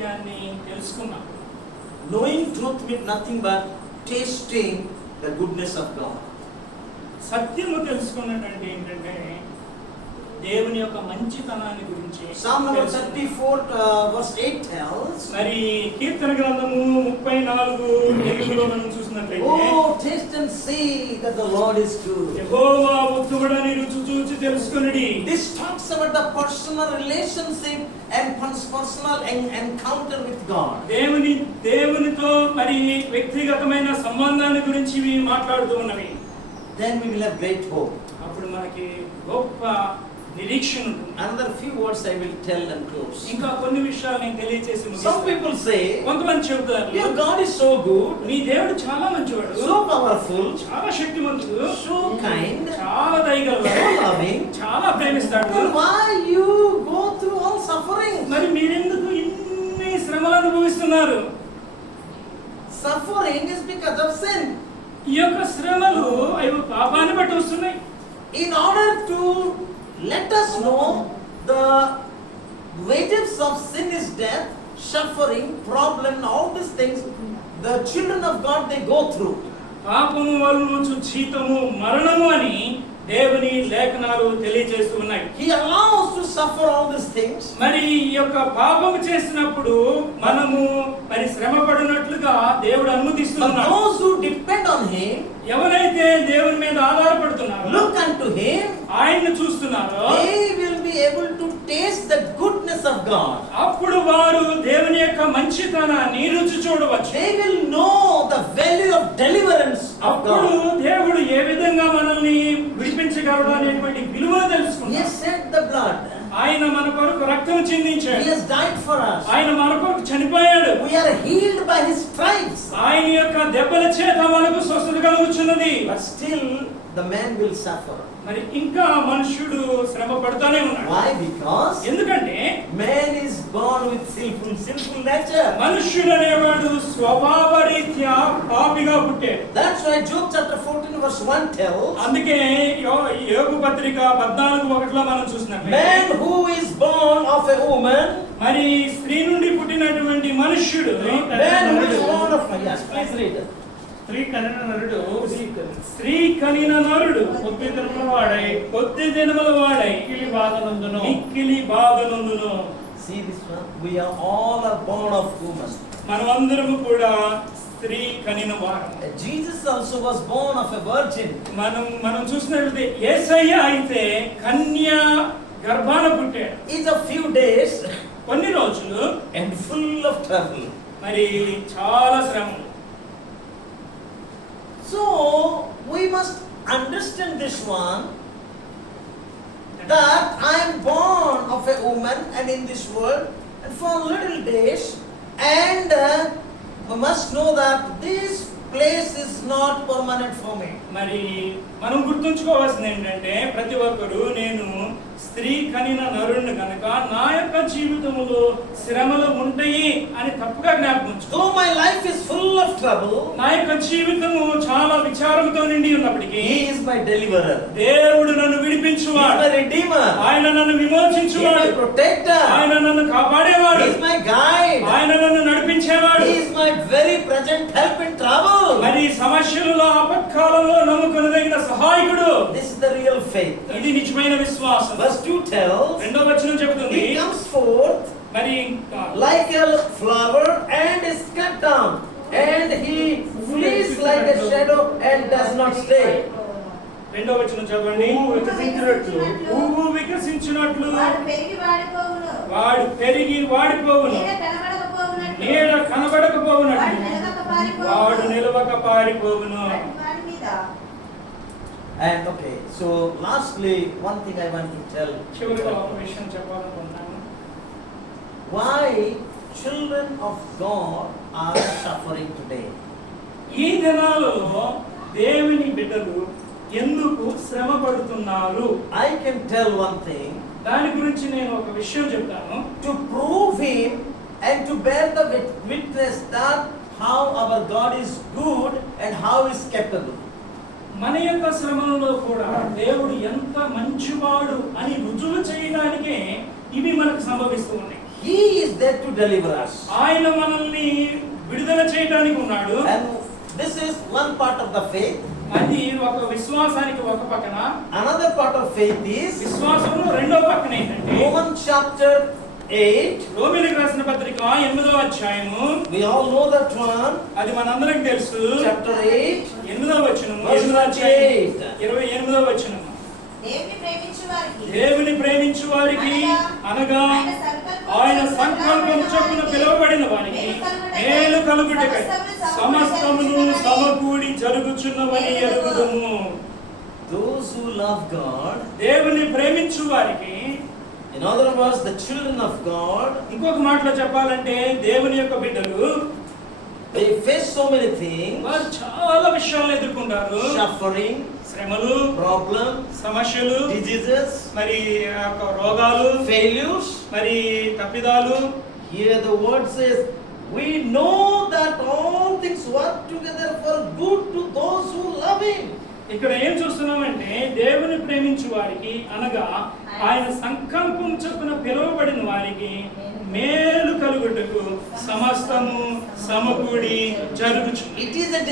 సత్యాన్ని తెలుసుకున్నాం. Knowing truth means nothing but tasting the goodness of God. సత్యము తెలుసుకున్నటువంటి ఏంటంటే దేవుని యొక్క మంచితనాన్ని గురించి. Psalm number 34 verse 8 tells, మరి కీర్తన గ్రంథము 34:8లో మనం చూసినట్లయితే, oh taste and see that the Lord is good. యెహోవా ఉత్తముడని రుచి చూచి తెలుసుకొనుడి. This talks about the personal relationship and personal encounter with God. దేవునితో మరి వ్యక్తిగతమైన సంబంధాన్ని గురించి ఇవి మాట్లాడుతూ ఉన్నవి. Then we will have great hope. అప్పుడు మనకి గొప్ప నిరీక్షణ ఉంటుంది. Another few words I will tell and close. ఇంకా కొన్ని విషయాలు నేను తెలియజేసి ముగిస్తాను. Some people say, కొంతమంది చెబుతారు, your God is so good, మీ దేవుడు చాలా మంచివాడు, so powerful, చాలా శక్తివంతుడు, so kind, చాలా దయగలవాడు, so loving, చాలా ప్రేమిస్తాడు. then why you go through all suffering? మరి మీరెందుకు ఇన్ని శ్రమలు అనుభవిస్తున్నారు? Suffering is because of sin. ఈ యొక్క శ్రమలు అవి పాపాన్ని బట్టి వస్తున్నాయి. In order to let us know the wages of sin is death, suffering, problem, all these things, the children of God they go through. పాపము వలన వచ్చు జీతము మరణము అని దేవుని లేఖనాలు తెలియజేస్తూ ఉన్నాయి. He allows to suffer all these things. మరి ఈ యొక్క పాపము చేసినప్పుడు మనము మరి శ్రమ పడినట్లుగా దేవుడు అనుమతిస్తున్నాడు. But those who depend on Him, ఎవరైతే దేవుని మీద ఆధారపడుతున్నారో, look unto Him, ఆయన్ని చూస్తున్నారో, they will be able to taste the goodness of God. అప్పుడు వారు దేవుని యొక్క మంచితనాన్ని రుచి చూడవచ్చు. They will know the value of deliverance of అప్పుడు God. దేవుడు ఏ విధంగా మనల్ని విడిపించగలడు అనేటువంటి విలువను He తెలుసుకుంటారు. has shed the blood. ఆయన మన కొరకు రక్తం చిందించాడు. He has died for us. ఆయన మన కొరకు చనిపోయాడు. We are healed by His stripes. ఆయన యొక్క దెబ్బల చేత మనకు స్వస్థత కలుగుచున్నది. But still the man will suffer. మరి ఇంకా మనుష్యుడు శ్రమ పడుతూనే ఉన్నాడు. Why? Because ఎందుకంటే man is born with sinful nature. మనుష్యుడు అనేవాడు స్వభావరీత్యా పాపిగా పుట్టాడు. That's why Job chapter 14 verse 1 tells, అందుకే యోబు పత్రిక 14:1లో మనం చూసినట్లయితే, man who is born of a woman, మరి స్త్రీ నుండి పుట్టినటువంటి మనుష్యుడు, man who is born of a, yes, please read it. స్త్రీ కనిన నరుడు స్త్రీ కనిన నరుడు కొద్ది దినముల వాడై కొద్ది దినముల వాడై మిక్కిలి బాధనందును మిక్కిలి బాధనందును. See this one? We are all are born of woman. మనమందరము కూడా స్త్రీ కనిన వారు. Jesus also was born of a virgin. మనం చూసినట్లయితే యేసయ్య అయితే కన్య గర్భాన పుట్టాడు. It's a few days కొన్ని రోజులు and full of trouble. మరి చాలా శ్రమలు. So we must understand this one, that I am born of a woman and in this world and for little days, and we must know that this place is not permanent for me. మరి మనం గుర్తుంచుకోవాల్సింది ఏంటంటే ప్రతి ఒక్కరు నేను స్త్రీ కనిన నరుణ్ణి కనుక నా యొక్క జీవితంలో శ్రమలు ఉంటాయి అని తప్పుగా జ్ఞాపకం ఉంచుకో. Though my life is full of trouble, నా యొక్క జీవితము చాలా విచారంతో నిండి ఉన్నప్పటికీ He is my deliverer. దేవుడు నన్ను He is విడిపించువాడు, my redeemer. ఆయన నన్ను He is విమోచించువాడు, my protector. ఆయన నన్ను కాపాడేవాడు, He is my guide. ఆయన నన్ను నడిపించేవాడు. He is my very present help in trouble. మరి సమస్యలలో ఆపత్కాలంలో నమ్ముకొనదగిన సహాయకుడు. This is the real faith. ఇది నిజమైన విశ్వాసం. Verse 2 tells, రెండో వచనం చెబుతుంది, He comes forth మరి like a flower and is cut down, and he flees like a shadow and does not stay. రెండో వచనం చదవండి. పువ్వు వికసించినట్లు వాడు పెరిగి వాడిపోవును, నీడ కనబడకపోవునట్లు వాడు నిలవక పారిపోవును. And okay, so lastly, one thing I want to tell. చివరిగా ఒక విషయం చెప్పాలనుకుంటున్నాను. Why children of God are suffering today? ఈ దినాలలో దేవుని బిడ్డలు ఎందుకు శ్రమ పడుతున్నారు? I can tell one thing. దాని గురించి నేను ఒక విషయం చెప్తాను. To prove Him and to bear the witness that how our God is good and how He is capable. మన యొక్క శ్రమలలో కూడా దేవుడు ఎంత మంచివాడు అని రుజువు చేయడానికే ఇవి మనకు సంభవిస్తూ ఉన్నాయి. He is there to deliver us. ఆయన మనల్ని విడుదల చేయడానికి ఉన్నాడు. And this is one part of the faith. అది ఒక విశ్వాసానికి ఒక పక్కన. Another part of faith is విశ్వాసంలో రెండో పక్కన ఏంటంటే Romans chapter 8. రోమీయులకు రాసిన పత్రిక 8వ అధ్యాయము. We all know that one. అది మనందరికీ తెలుసు. Chapter 8. 8వ వచనము. Verse 8వ అధ్యాయం 28. 28వ వచనము. దేవుని ప్రేమించు వారికి అనగా ఆయన సంకల్పం చొప్పున పిలువబడిన వారికి మేలు కలుగుటకై సమస్తమును సమకూడి జరుగుచున్నవని ఎరుగుదుము. Those who love God, దేవుని ప్రేమించు వారికి, in other words, the children of God, ఇంకొక మాటలో చెప్పాలంటే దేవుని యొక్క బిడ్డలు, they face so many things, వారు చాలా విషయాలను ఎదుర్కొంటారు. suffering, శ్రమలు, problems, సమస్యలు, diseases, మరి ఆ యొక్క రోగాలు, failures. మరి తప్పిదాలు. Here the word says, we know that all things work together for good to those who love Him. ఇక్కడ ఏం చూస్తున్నామంటే దేవుని ప్రేమించు వారికి అనగా ఆయన సంకల్పం చొప్పున పిలువబడిన వారికి మేలు కలుగుటకు సమస్తము సమకూడి జరుగుచు. It is a